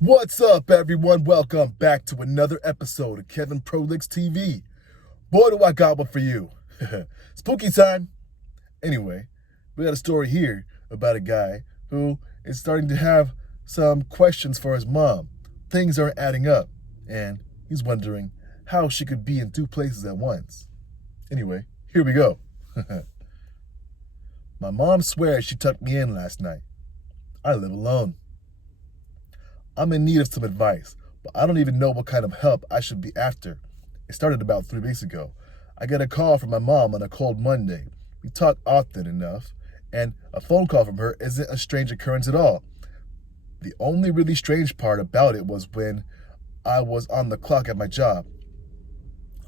What's up, everyone? Welcome back to another episode of Kevin Prolix TV. Boy, do I got one for you. Spooky time. Anyway, we got a story here about a guy who is starting to have some questions for his mom. Things aren't adding up, and he's wondering how she could be in two places at once. Anyway, here we go. My mom swears she tucked me in last night. I live alone. I'm in need of some advice, but I don't even know what kind of help I should be after. It started about 3 weeks ago. I get a call from my mom on a cold Monday. We talk often enough, and a phone call from her isn't a strange occurrence at all. The only really strange part about it was when I was on the clock at my job.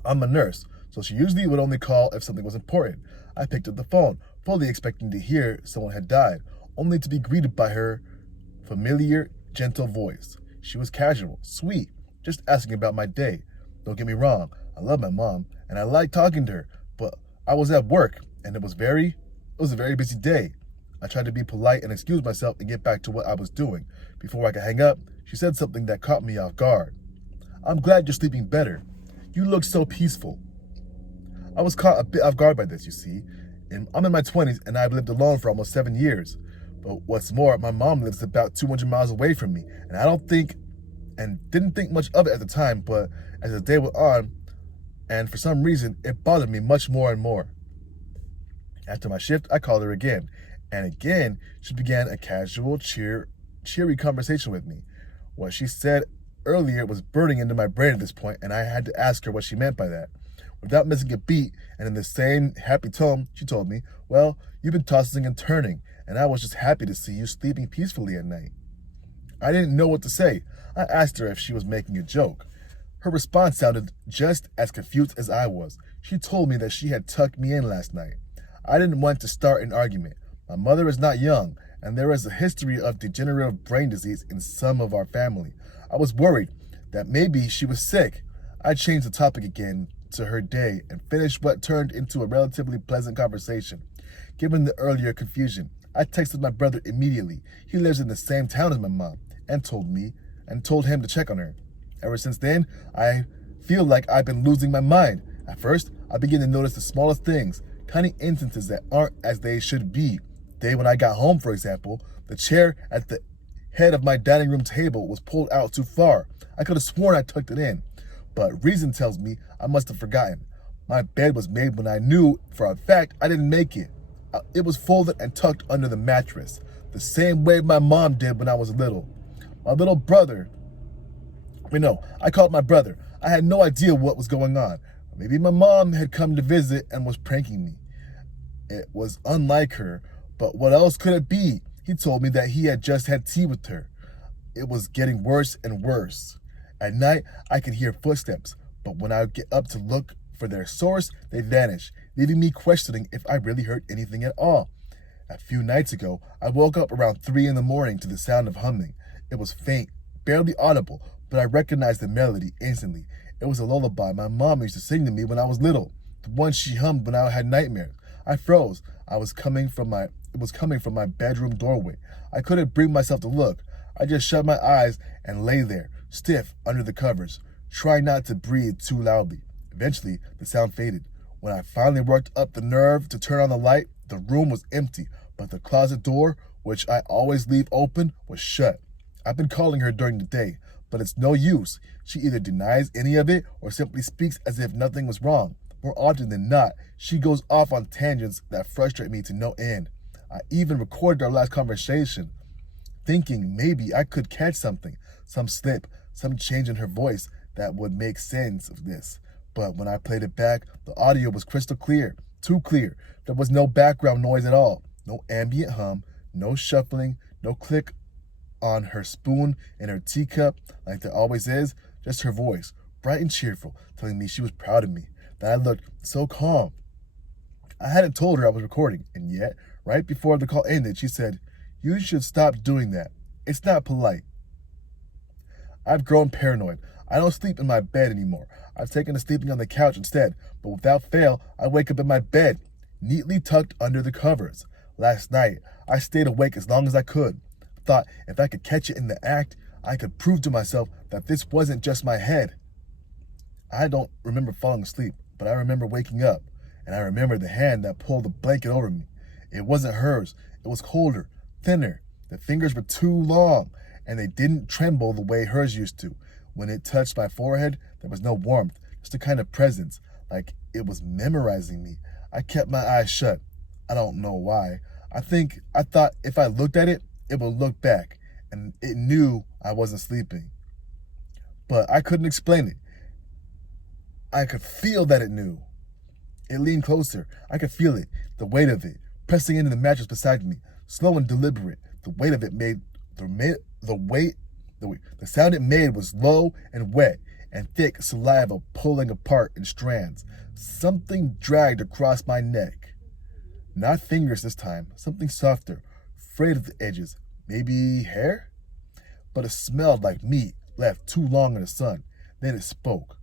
I'm a nurse, so she usually would only call if something was important. I picked up the phone, fully expecting to hear someone had died, only to be greeted by her familiar, gentle voice. She was casual, sweet, just asking about my day. Don't get me wrong, I love my mom, and I like talking to her, but I was at work, and it was a very busy day. I tried to be polite and excuse myself and get back to what I was doing. Before I could hang up, she said something that caught me off guard. I'm glad you're sleeping better. You look so peaceful. I was caught a bit off guard by this, you see. And I'm in my 20s, and I've lived alone for almost 7 years. But what's more, my mom lives about 200 miles away from me, and I don't think, and didn't think much of it at the time, but as the day went on, and for some reason, it bothered me much more and more. After my shift, I called her again, and again, she began a casual, cheery conversation with me. What she said earlier was burning into my brain at this point, and I had to ask her what she meant by that. Without missing a beat, and in the same happy tone, she told me, well, you've been tossing and turning, and I was just happy to see you sleeping peacefully at night. I didn't know what to say. I asked her if she was making a joke. Her response sounded just as confused as I was. She told me that she had tucked me in last night. I didn't want to start an argument. My mother is not young, and there is a history of degenerative brain disease in some of our family. I was worried that maybe she was sick. I changed the topic again to her day and finished what turned into a relatively pleasant conversation. Given the earlier confusion, I texted my brother immediately. He lives in the same town as my mom and told him to check on her. Ever since then, I feel like I've been losing my mind. At first, I began to notice the smallest things, tiny instances that aren't as they should be. The day when I got home, for example, the chair at the head of my dining room table was pulled out too far. I could have sworn I tucked it in, but reason tells me I must have forgotten. My bed was made when I knew for a fact I didn't make it. It was folded and tucked under the mattress, the same way my mom did when I was little. My little brother, I called my brother. I had no idea what was going on. Maybe my mom had come to visit and was pranking me. It was unlike her, but what else could it be? He told me that he had just had tea with her. It was getting worse and worse. At night, I could hear footsteps, but when I would get up to look for their source, they vanished, leaving me questioning if I really heard anything at all. A few nights ago, I woke up around 3 in the morning to the sound of humming. It was faint, barely audible, but I recognized the melody instantly. It was a lullaby my mom used to sing to me when I was little, the one she hummed when I had nightmares. I froze. It was coming from my bedroom doorway. I couldn't bring myself to look. I just shut my eyes and lay there, stiff under the covers, trying not to breathe too loudly. Eventually, the sound faded. When I finally worked up the nerve to turn on the light, the room was empty, but the closet door, which I always leave open, was shut. I've been calling her during the day, but it's no use. She either denies any of it or simply speaks as if nothing was wrong. More often than not, she goes off on tangents that frustrate me to no end. I even recorded our last conversation, thinking maybe I could catch something, some slip, some change in her voice that would make sense of this. But when I played it back, the audio was crystal clear, too clear. There was no background noise at all, no ambient hum, no shuffling, no click on her spoon in her teacup like there always is, just her voice, bright and cheerful, telling me she was proud of me, that I looked so calm. I hadn't told her I was recording, and yet, right before the call ended, she said, "You should stop doing that. It's not polite." I've grown paranoid. I don't sleep in my bed anymore. I've taken to sleeping on the couch instead, but without fail, I wake up in my bed, neatly tucked under the covers. Last night, I stayed awake as long as I could. Thought if I could catch it in the act, I could prove to myself that this wasn't just my head. I don't remember falling asleep, but I remember waking up, and I remember the hand that pulled the blanket over me. It wasn't hers. It was colder, thinner. The fingers were too long, and they didn't tremble the way hers used to. When it touched my forehead, there was no warmth, just a kind of presence, like it was memorizing me. I kept my eyes shut. I don't know why. I thought if I looked at it, it would look back, and it knew I wasn't sleeping. But I couldn't explain it. I could feel that it knew. It leaned closer. I could feel it, the weight of it, pressing into the mattress beside me, slow and deliberate. The weight of it made the sound it made was low and wet, and thick saliva pulling apart in strands. Something dragged across my neck. Not fingers this time, something softer, frayed at the edges. Maybe hair? But it smelled like meat left too long in the sun. Then it spoke.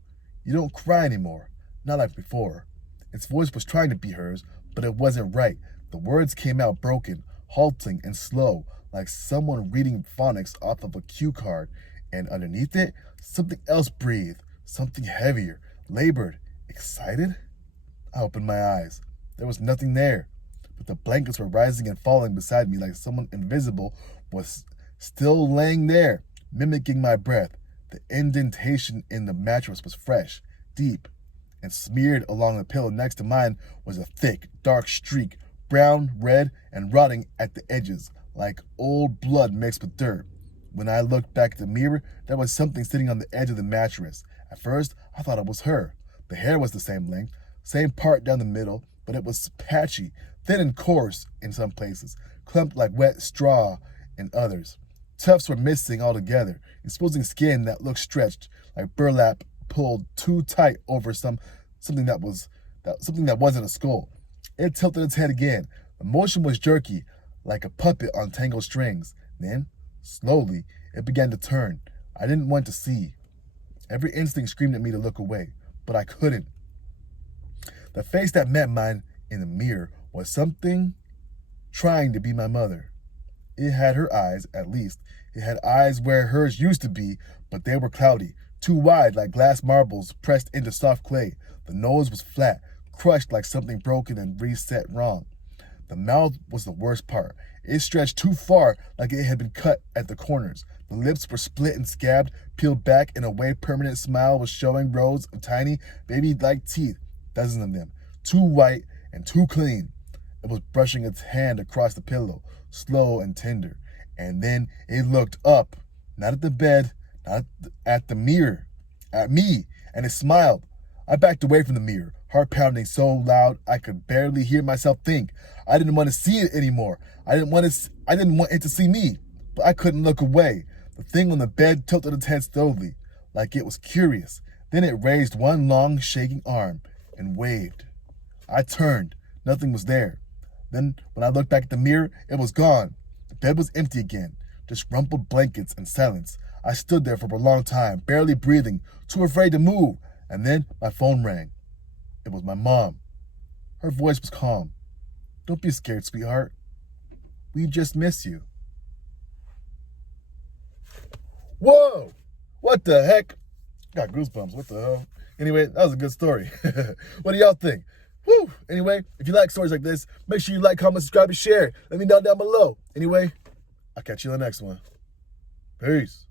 You don't cry anymore, not like before. Its voice was trying to be hers, but it wasn't right. The words came out broken, halting and slow, like someone reading phonics off of a cue card. And underneath it, something else breathed, something heavier, labored, excited. I opened my eyes. There was nothing there, but the blankets were rising and falling beside me like someone invisible was still laying there, mimicking my breath. The indentation in the mattress was fresh, deep, and smeared along the pillow next to mine was a thick, dark streak, brown, red, and rotting at the edges, like old blood mixed with dirt. When I looked back at the mirror, there was something sitting on the edge of the mattress. At first, I thought it was her. The hair was the same length, same part down the middle, but it was patchy, thin and coarse in some places, clumped like wet straw in others. Tufts were missing altogether, exposing skin that looked stretched, like burlap pulled too tight over something that wasn't a skull. It tilted its head again. The motion was jerky, like a puppet on tangled strings. Then, slowly, it began to turn. I didn't want to see. Every instinct screamed at me to look away, but I couldn't. The face that met mine in the mirror was something trying to be my mother. It had her eyes, at least. It had eyes where hers used to be, but they were cloudy, too wide like glass marbles pressed into soft clay. The nose was flat, crushed like something broken and reset wrong. The mouth was the worst part. It stretched too far like it had been cut at the corners. The lips were split and scabbed, peeled back in a way permanent smile was showing rows of tiny, baby-like teeth, dozens of them, too white and too clean. It was brushing its hand across the pillow, slow and tender. And then it looked up, not at the bed, not at the mirror, at me, and it smiled. I backed away from the mirror, heart pounding so loud I could barely hear myself think. I didn't want to see it anymore. I didn't want it to see me, but I couldn't look away. The thing on the bed tilted its head slowly, like it was curious. Then it raised one long, shaking arm and waved. I turned. Nothing was there. Then, when I looked back at the mirror, it was gone. The bed was empty again, just rumpled blankets and silence. I stood there for a long time, barely breathing, too afraid to move. And then my phone rang. It was my mom. Her voice was calm. Don't be scared, sweetheart. We just miss you. Whoa! What the heck? Got goosebumps. What the hell? Anyway, that was a good story. What do y'all think? Woo! Anyway, if you like stories like this, make sure you like, comment, subscribe, and share. Let me know down below. Anyway, I'll catch you in the next one. Peace.